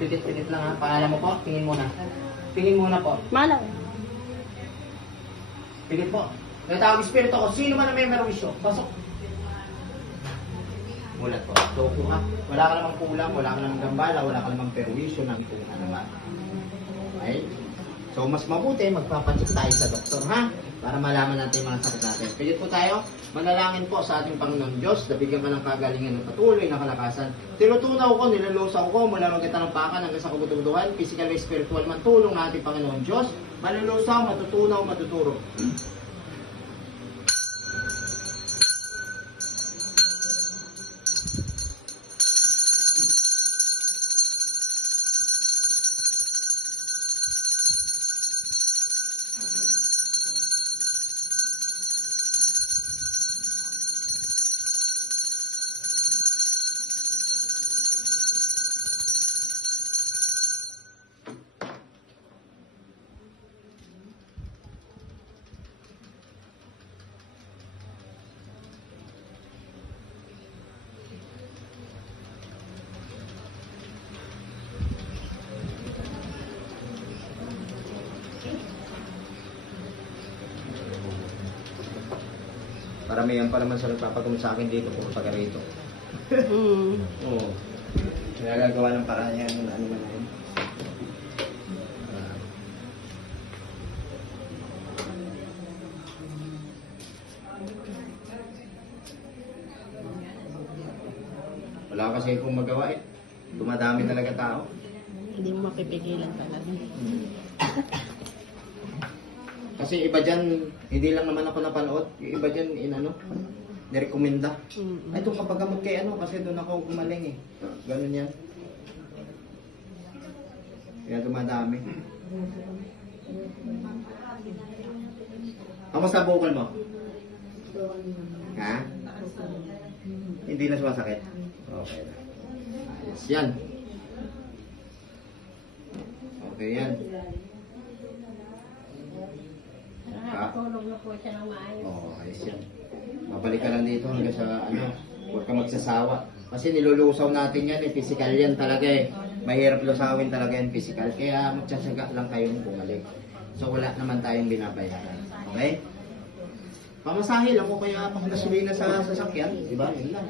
Pilit-pilit lang ha. Pangalan mo po, tingin muna. Tingin muna po. Malaw. Pilit po. Natawag espiritu ko. Sino man na may merwisyo? Pasok. Mulat po. Toko ha. Wala ka namang kulang, wala ka namang gambala, wala ka namang perwisyo ng kung ano man. Okay? So, mas mabuti, magpapacheck tayo sa doktor, ha? Para malaman natin yung mga sakit natin. Pilit po tayo. Manalangin po sa ating Panginoon Diyos. Nabigyan ka ng kagalingan ng patuloy na kalakasan. Tinutunaw ko, nilalusaw ko, mula magkita ng pakan hanggang sa kabutubuduhan, physical and spiritual man tulong ng ating Panginoon Diyos. Malulusaw, matutunaw, matuturo. Paramihan pa naman sa nagpapagamot sa akin dito kung taga rito. Oo. Kaya gagawa ng paraan yan, ano man na yun. Wala kasi kung magawa eh. Dumadami talaga tao. Hindi mo mapipigilan talaga. Kasi iba dyan, hindi lang naman ako napanood. Yung iba dyan, nirekomenda. Ay, itong kapagamot kay kasi doon ako gumaling eh. Ganun yan. Kaya dumadami. Kamusta bukol mo? Ha? Hindi na sumasakit? Okay na. Ayos yan. Okay yan. Nakakatulog na po siya ng maayos. Oo, ayos yan. Mabalik ka lang dito hanggang sa huwag ka magsasawa. Kasi nilulusaw natin yan eh, physical yan talaga eh. Mahirap lusawin talaga yan physical. Kaya magsasaga lang kayong bumalik. So wala naman tayong binabayaran. Okay? Pamasahe lang mo kaya pang gasolina sa sasakyan. Diba? Yun lang.